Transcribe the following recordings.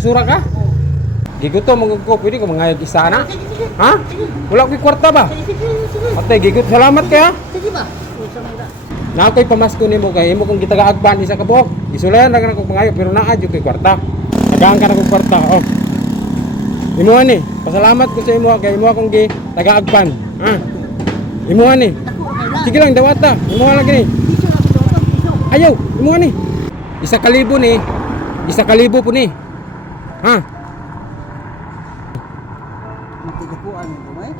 Masura ka? Gigutom mong ko, pwede ko mangayag isa na? Ha? Wala ko'y kwarta ba? Patay, gigut. Salamat kaya. Sige ba? Na ako'y pamasko nimo kay imo kung gitaga-agban isa ka buok. Gisulayan ra ka kog pangayo pero naa jud kay kwarta. Tagaan ka na kog kwarta. Oh. Imo ani, pasalamat ko sa imo kay imo akong taga-agban. Ha? Imo ani. Sige lang dawata. Imo lang gini. Ayaw, imo ani. Isa kalibo ni. Isa kalibo po ni. Ha?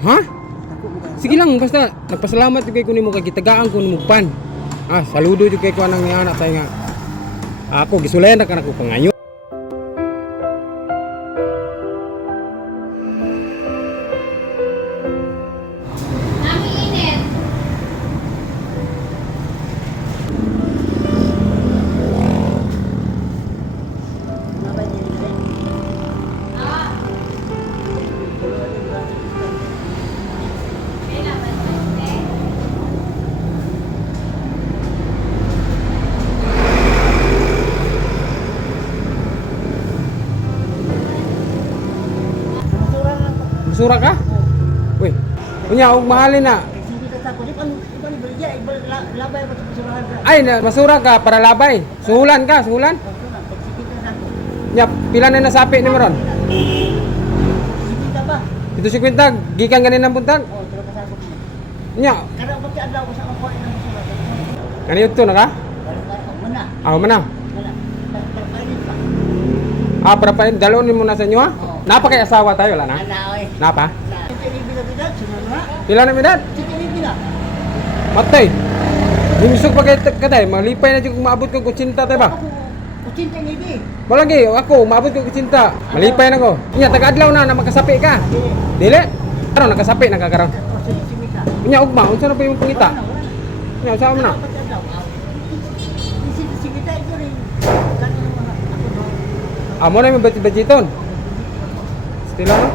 Ha? Sige lang, basta nagpasalamat jud kay ko nimo kay gitagaan ko nimo pan. Ah, saludo jud kay ko anang ni anak tay nga. Ako gisulayan ra kanako pangayo. Masura ka? Uy, unya og mahalin na. Ay, masura ka para labay. Suhulan ka, suhulan. Nya, pila na nasapi ni Maron? Ito si Quintag, gikan ganin ng buntag. Nya. Kaniyot to na ka? Mana? Ah, para pa dalonin mo na sa inyo ha? Napa kay asawa tayo la na? Napa? Pila na edad? Matay. Himisog pa kay katay, malipay na jud kung maabot ko kutsinta tay ba? Kutsinta ni di. Wala gi, ako maabot ko kutsinta. Malipay na ko. Nya taga-adlaw na makasapi ka. Dili? Ano nakasapi na ka karon? Nya ugma, unsa na pa yung pangita? Nya usa mo na. Amo na yung budgeton. Stila mo?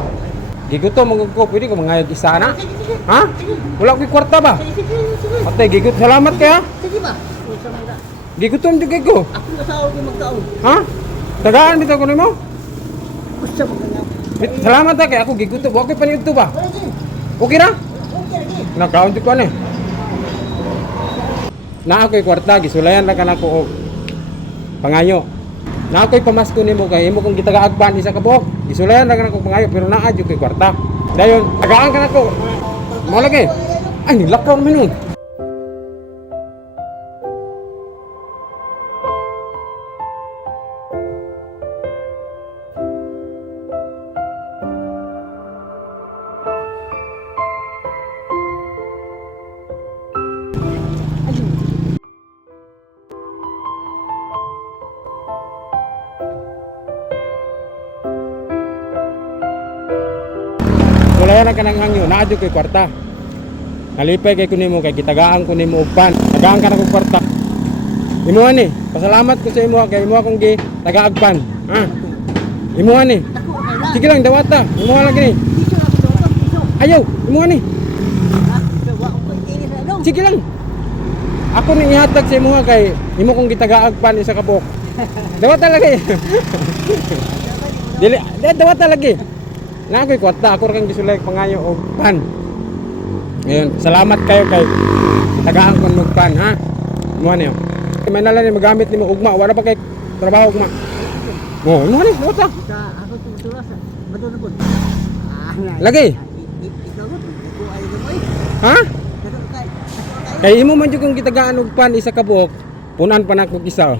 Gigutom mong ko, pwede ko mangayag isa na? Ha? Wala ko'y kwarta ba? Patay, gigut. Salamat kaya. Sige ba? Gigutom jud kay ko. Ako masawa ko magkaon. Ha? Tagaan bitaw ko nimo? Gusto mo kanya. Salamat ta kay ako gigutom. Wa ko'y paniudto ba? Okay ra? Okay lagi. Nakaon jud ko ani. Na ako'y kwarta, gisulayan ra kanako og pangayo. Na ako'y pamasko nimo kay imo kung gitaga-agban isa ka buok. Gisulayan ra kanako pangayo pero naa jud kay kwarta. Dayon, tagaan ka nako. Mo lagi. Ay, nilakaw naman yun. Wala na kanang hangyo, naadyo kay kwarta. Nalipay kay kunimo kay gitagaan ko nimo og pan. Tagaan ka na kog kwarta. Imo ani, pasalamat ko sa imo kay imo akong taga-agpan. Ha? Imo ani. Sige lang dawata. Imo lang gini. Ayaw, imo ani. Sige lang. Ako ni ihatag sa imo kay imo kong gitaga-agpan isa ka buok. Dawata lagi. Dili, dawata lagi. Na ako'y kwarta, ako kang gisulay pangayo og pan. Ngayon, salamat kayo kay tagaan ko ng pan, ha? Mo niyo. May nalan ni magamit nimo ugma, wala pa kay trabaho ugma. Oh, mo ni, dawata. Ako tumutula sa madon na pud. Lagi. Ha? Kay imo man jud kung gitagaan og pan isa ka buok, punan pa nako isa.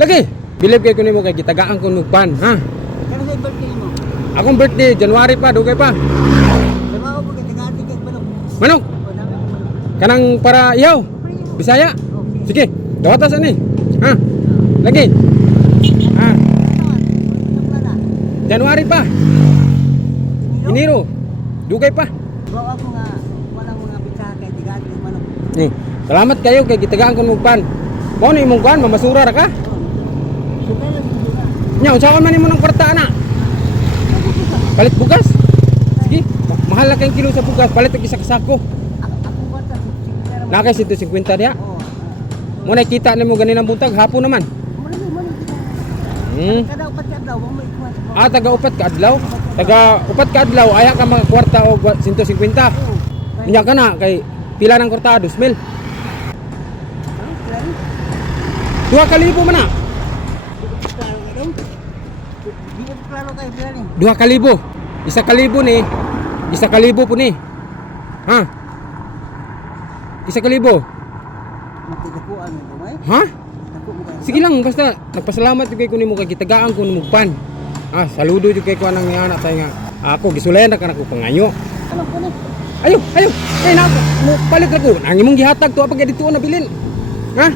Lagi. Bilib kay ko nimo kay gitagaan ko og pan, ha? Kano sa birthday mo? Akong birthday, January pa, dugay pa. Trabaho ko kay tagaati kay manok. Manok, kanang para iyaw, Bisaya. Sige, dawata sa ni. Ha? Lagi. Ha? January pa. Enero. Dugay pa. Bawa ko nga wala mga pizza kay tagaati kay manok. Salamat kayo kay gitagaan ko ng pan. Mo ni imong kuan, mamasura ra ka? Sugal lang sugal. Nya, unsa man nimo ng kwarta ana? Palit bugas? Sige, mahal na kayong kilo sa bugas, palit og isa ka sako. Ako bata sigara. Nakay 150 diha. Oh. Mo nakita nimo ganin ang buntag hapon naman. Mo Hmm. Kada upat ka daw, mo ikuha sa Ah, taga upat ka adlaw. Taga upat ka adlaw aya ka mga kwarta o 150. Nya ka na kay pila ng kwarta 2,000. 2,000 man na. Di ko klaro kay pila ni. 2,000. 1,000 ni. 1,000 po ni. Ha? 1,000. Matigakuan mo may. Ha? Dako mo kay. Sige lang basta nagpasalamat jud kay ko nimo kay gitagaan ko nimo pan. Ah, saludo jud kay ko anang anak tayo nga. Ako gisulayan na ka nako pangayo. Ano ko ni? Ayo, ayo. Kay na mo palit ako. Ang imong gihatag to apag dito na bilin. Ha?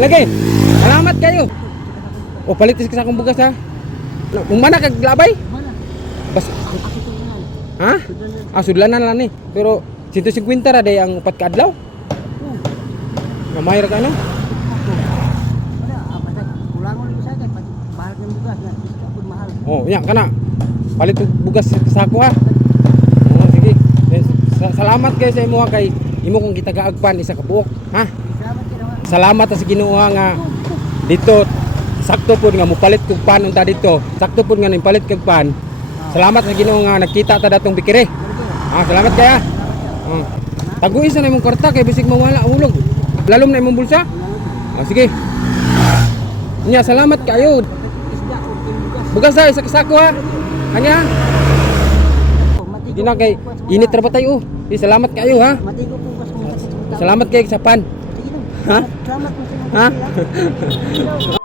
Lagi. Salamat kayo. O palit sa akong bugas ha. Kung mana kag labay? Mana? Bas Ako tungan. ha? Ah, sudlanan lang ni. Pero 150 ra day ang upat ka adlaw. Gamay ra ka no? Wala, basta kulangon ni sa kay bahal ng bugas na kapag mahal. Oh, nya kana. Palit og bugas sa ako ha. Oh, sige. Salamat kay sa imo ha, kay imo kong gitagaagpan isa ka buok, ha? Salamat kay nawa. Salamat sa Ginoo nga dito sakto pud nga mopalit kog pan unta dito. Sakto pud nga nipalit kog pan. Salamat sa Ginoo nga nakita ta datong bikire. Ah, salamat kaya. Taguin sa na imong kwarta kay bisig mawala ang ulog. Lalom na imong bulsa. Ah, sige. Nya salamat kayo. Isda o bugas. Bugas sa isa kasako ha. Kanya. Di na kay init ra ba tayo? Salamat kayo ha. Matigo po bugas mo sa. Salamat kay sa pan. Sige lang. Ha? Salamat mo sa. Ha?